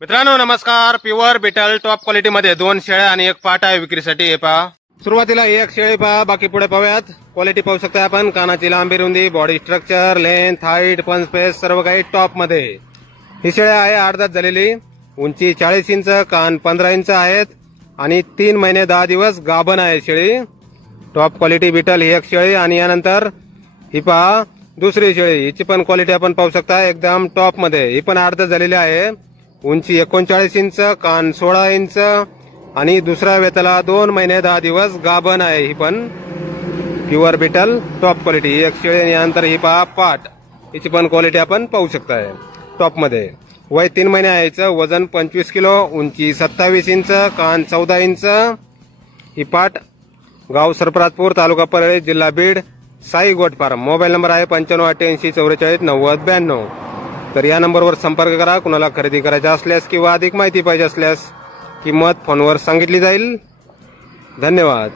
मित्रांनो नमस्कार। Pure beetle top quality मध्ये 2 शेळ्या आणि 1 पाट आहे विक्रीसाठी। हे पहा, सुरुवातीला 1 शेळी पहा, बाकी पुढे पाहूयात। क्वालिटी पाहू शकता आपण, कानाची लांबी, रुंदी, बॉडी स्ट्रक्चर, लेंथ, हाईट, पंच स्पेस सर्व काही टॉप मध्ये। ही शेळी आहे 8 दात झालेली, उंची 40 इंच, कान 15 इंच आहेत आणि 3 महिने 10 दिवस गाभण आहे शेळी। टॉप क्वालिटी बिटल ही 1 शेळी आणि यानंतर ही पहा दुसरी शेळी, हिची पण क्वालिटी आपण पाहू शकता एकदम टॉप मध्ये। ही पण 8 दात झालेली आहे, उंची 39 इंच, कान 16 इंच आणि दुसऱ्या वेताला 2 महिने 10 दिवस गाभण आहे। ही पण प्युअर बिटल टॉप क्वालिटी 1 शेळी आणि यानंतर ही पहा पाट, हिची पण क्वालिटी आपण पाहू शकता टॉप मध्ये। वय 3 महिने आहे, हिचं वजन 25 किलो, उंची 27 इंच, कान 14 इंच। ही पाट, गाव सरपराजपूर, तालुका परळी, जिल्हा Beed, Sai goat farm. Mobile number आहे 9588 44 90 92। तर या नंबरवर संपर्क करा। कुणाला खरेदी करायची असल्यास किंवा अधिक माहिती पाहिजे असल्यास किंमत फोनवर सांगितली जाईल। धन्यवाद।